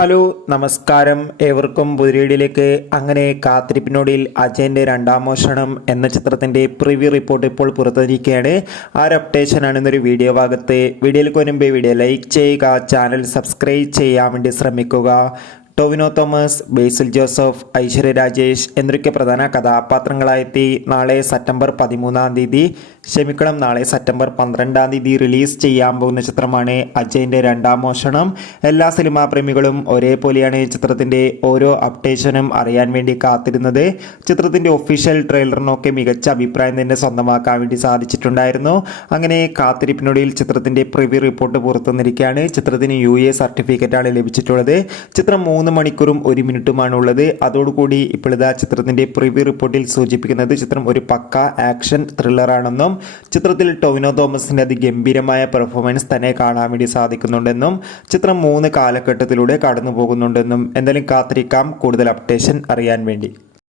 Hello നമസ്കാരം, ഏവർക്കും പുതിരീടിലേക്ക്. അങ്ങനെ കാത്തിരിപ്പിനൊടിയിൽ അജയൻ്റെ രണ്ടാം മോഷണം എന്ന ചിത്രത്തിൻ്റെ പ്രിവ്യൂ റിപ്പോർട്ട് ഇപ്പോൾ പുറത്തിരിക്കുകയാണ്. ആ ഒരു അപ്ഡേഷനാണ് ഇന്നൊരു വീഡിയോ ഭാഗത്ത്. വീഡിയോയിലേക്ക് വരുമ്പോൾ വീഡിയോ ലൈക്ക് ചെയ്യുക, ചാനൽ സബ്സ്ക്രൈബ് ചെയ്യാൻ വേണ്ടി ശ്രമിക്കുക. ടൊവിനോ തോമസ്, ബേസിൽ ജോസഫ്, ഐശ്വര്യ രാജേഷ് എന്നൊക്കെ പ്രധാന കഥാപാത്രങ്ങളായെത്തി നാളെ സെപ്റ്റംബർ 12 റിലീസ് ചെയ്യാൻ പോകുന്ന ചിത്രമാണ് അജയൻ്റെ രണ്ടാം മോഷണം. എല്ലാ സിനിമാ പ്രേമികളും ഒരേപോലെയാണ് ചിത്രത്തിൻ്റെ ഓരോ അപ്ഡേഷനും അറിയാൻ വേണ്ടി കാത്തിരുന്നത്. ചിത്രത്തിൻ്റെ ഒഫീഷ്യൽ ട്രെയിലറിനൊക്കെ മികച്ച അഭിപ്രായം തന്നെ സ്വന്തമാക്കാൻ വേണ്ടി സാധിച്ചിട്ടുണ്ടായിരുന്നു. അങ്ങനെ കാത്തിരിപ്പിനൊടിയിൽ ചിത്രത്തിൻ്റെ പ്രിവ്യൂ റിപ്പോർട്ട് പുറത്തുവന്നിരിക്കുകയാണ്. ചിത്രത്തിന് UA സർട്ടിഫിക്കറ്റാണ് ലഭിച്ചിട്ടുള്ളത്. ചിത്രം 3 മണിക്കൂറും 1 മിനിറ്റുമാണ് ഉള്ളത്. അതോടുകൂടി ഇപ്പോഴിതാ ചിത്രത്തിൻ്റെ പ്രിവ്യൂ റിപ്പോർട്ടിൽ സൂചിപ്പിക്കുന്നത് ചിത്രം ഒരു പക്ക ആക്ഷൻ ത്രില്ലറാണെന്നും ചിത്രത്തിൽ ടൊവിനോ തോമസിൻ്റെ അതിഗംഭീരമായ പെർഫോമൻസ് തന്നെ കാണാൻ വേണ്ടി സാധിക്കുന്നുണ്ടെന്നും ചിത്രം 3 കാലഘട്ടത്തിലൂടെ കടന്നു പോകുന്നുണ്ടെന്നും എന്തായാലും കാത്തിരിക്കാം കൂടുതൽ അപ്ഡേഷൻ അറിയാൻ വേണ്ടി.